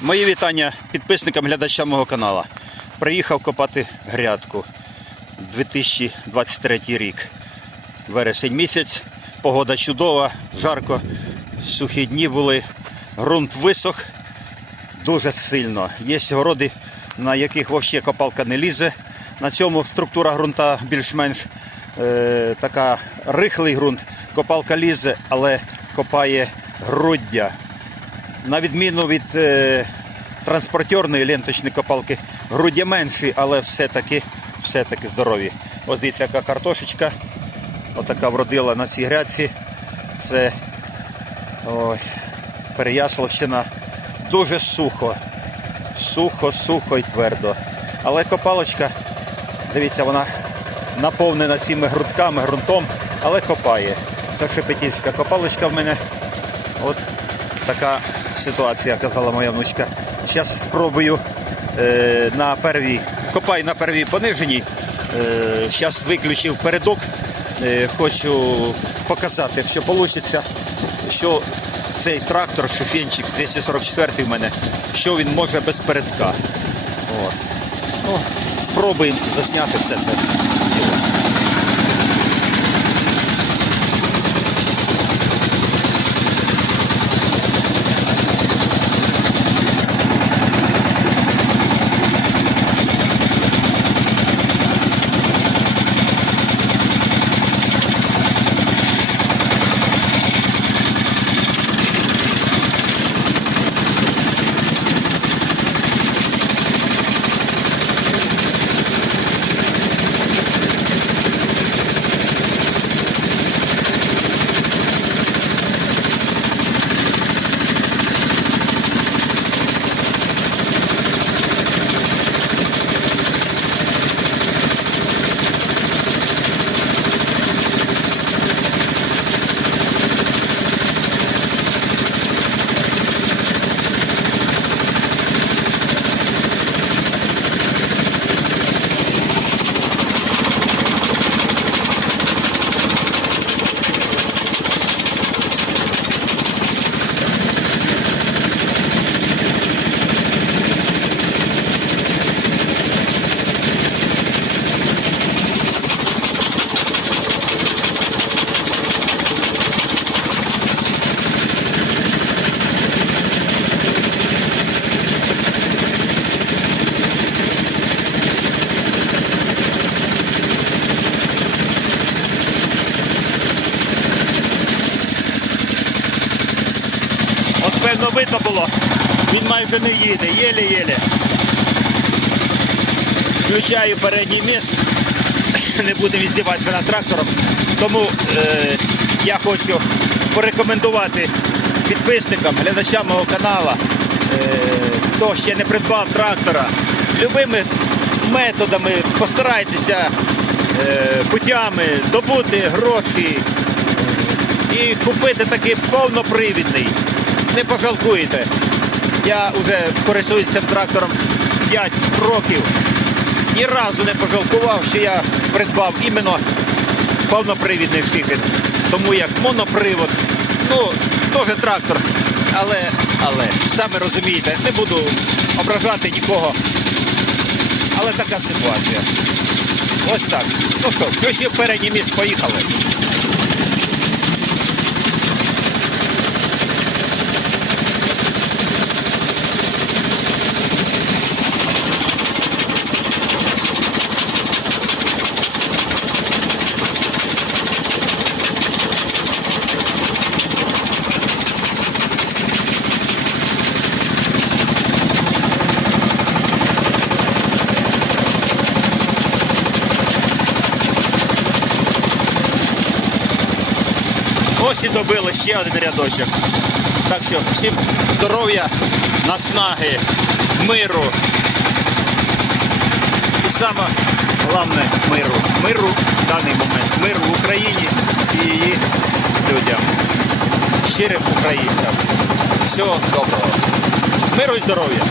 Мої вітання підписникам глядачам мого каналу. Приїхав копати грядку 2023 рік. Вересень місяць, погода чудова, жарко, сухі дні були, ґрунт висох дуже сильно. Є городи, на яких взагалі копалка не лізе. На цьому структура ґрунта більш-менш е, така рихлий ґрунт. Копалка лізе, але копає груддя на відміну від е, транспортерної ленточної копалки, грудя менші, але все-таки все-таки здорові. Ось дивіться, яка картошечка. Отака вродила на цій грядці. Це ой, Переяславщина. Дуже сухо. Сухо, сухо і твердо. Але копалочка, дивіться, вона наповнена цими грудками, ґрунтом, але копає. Це шепетівська копалочка в мене. От така ситуація, казала моя внучка. Зараз спробую е, на первій, копай на первій пониженій. Е, Зараз виключив передок. Е, хочу показати, якщо вийде, що цей трактор, шофенчик 244 в мене, що він може без передка. От. Ну, спробуємо засняти все це. Було. Він майже не їде, єле-єле. Включаю передній міст. Не будемо іздіватися над трактором. Тому е, я хочу порекомендувати підписникам, глядачам мого каналу, е, хто ще не придбав трактора, любими методами постарайтеся е, путями добути гроші і купити такий повнопривідний. Не пожалкуєте. Я вже користуюся цим трактором 5 років. Ні разу не пожалкував, що я придбав іменно повнопривідний фіфін. Тому як монопривод, ну, теж трактор. Але, але, самі розумієте, не буду ображати нікого. Але така ситуація. Ось так. Ну що, включив передній міст, поїхали. Ось добили ще один рядочок. Так що всім здоров'я, наснаги, миру. І саме головне миру. Миру в даний момент. Миру в Україні і її людям. Щирим українцям. Всього доброго. Миру і здоров'я.